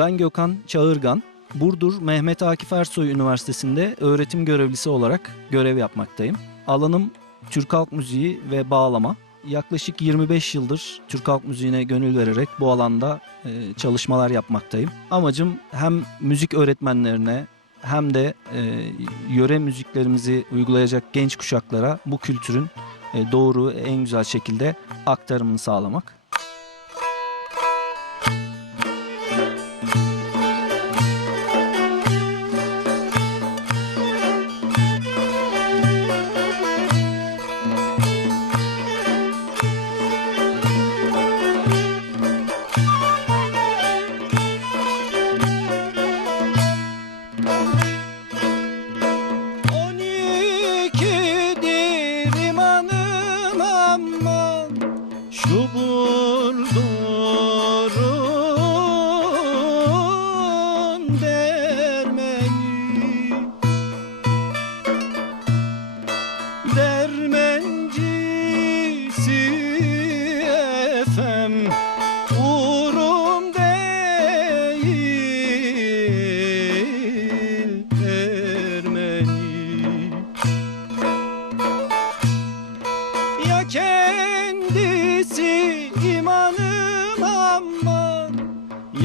Ben Gökhan Çağırgan. Burdur Mehmet Akif Ersoy Üniversitesi'nde öğretim görevlisi olarak görev yapmaktayım. Alanım Türk halk müziği ve bağlama. Yaklaşık 25 yıldır Türk halk müziğine gönül vererek bu alanda e, çalışmalar yapmaktayım. Amacım hem müzik öğretmenlerine hem de e, yöre müziklerimizi uygulayacak genç kuşaklara bu kültürün e, doğru en güzel şekilde aktarımını sağlamak.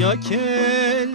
دنیا که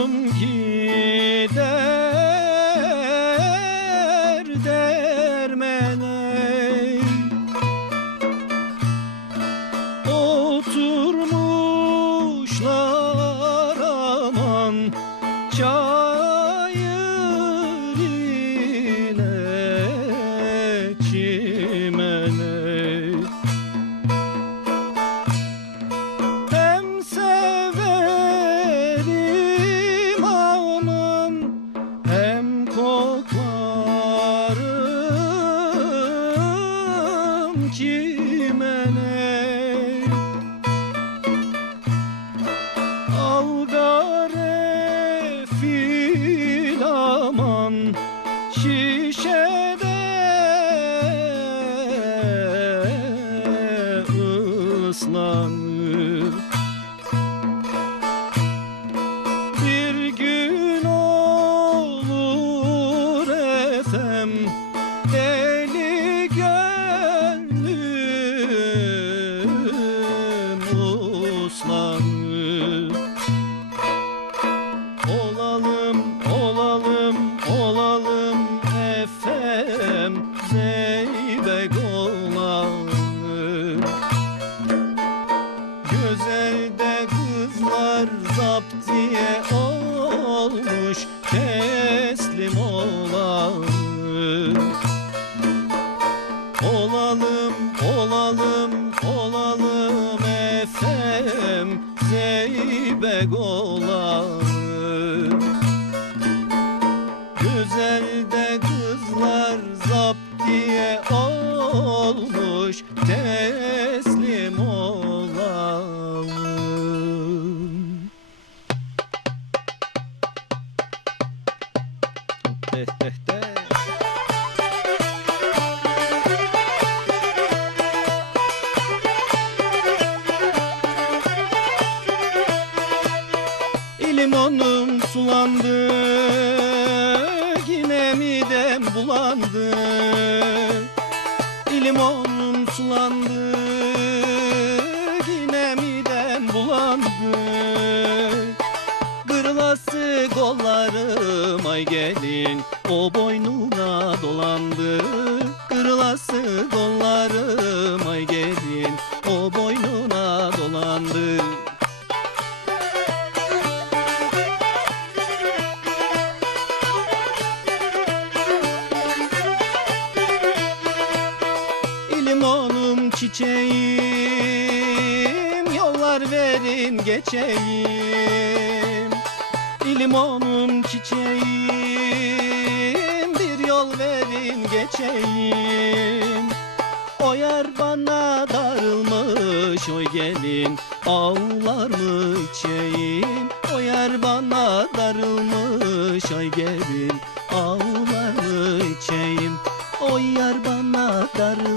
Yolum gider Zeybek olalım Güzelde kızlar zaptiye olmuş Teslim olalım Limonum sulandı Yine mi midem bulandı. Limonum sulandı Yine midem bulandı. Kırılası kollarım ay gelin O boynuna çiçeğim Yollar verin geçeyim. Limonum çiçeğim Bir yol verin geçeyim. O yer bana darılmış Oy gelin ağlar mı içeyim? O yer bana darılmış Ay gelin ağlar mı içeyim? O yer bana darılmış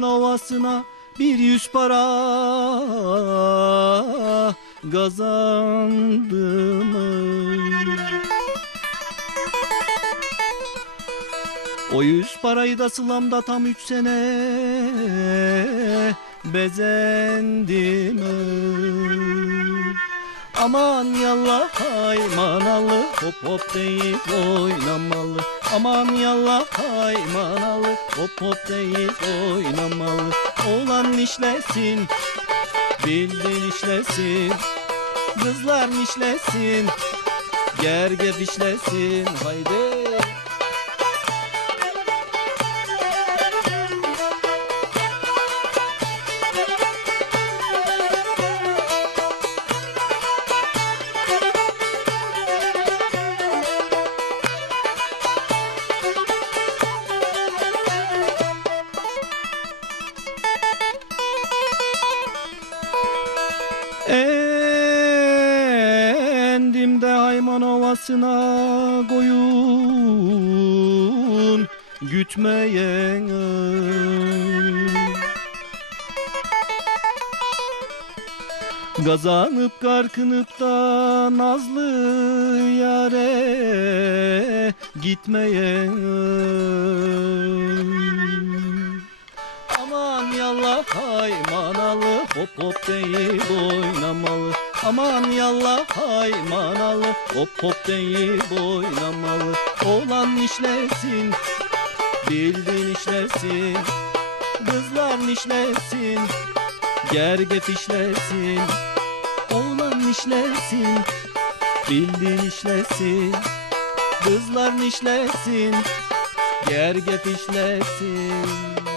Ayman Ovası'na bir yüz para kazandım. O yüz parayı da sılamda tam üç sene bezendim. Aman yallah haymanalı hop hop deyip oynamalı. Aman yallah haymanalı hop hop deyip oynamalı. Oğlan işlesin bildin işlesin. Kızlar işlesin gergef işlesin. Haydi hayman ovasına koyun gütmeyen Kazanıp karkınıp da nazlı yare gitmeyen Aman yallah haymanalı hop hop deyip oynamalı Aman yallah haymanalı hop hop deyip oynamalı. Oğlan işlesin bildin işlesin. Kızlar işlesin gergef işlesin. Oğlan işlesin bildin işlesin. Kızlar işlesin gergef işlesin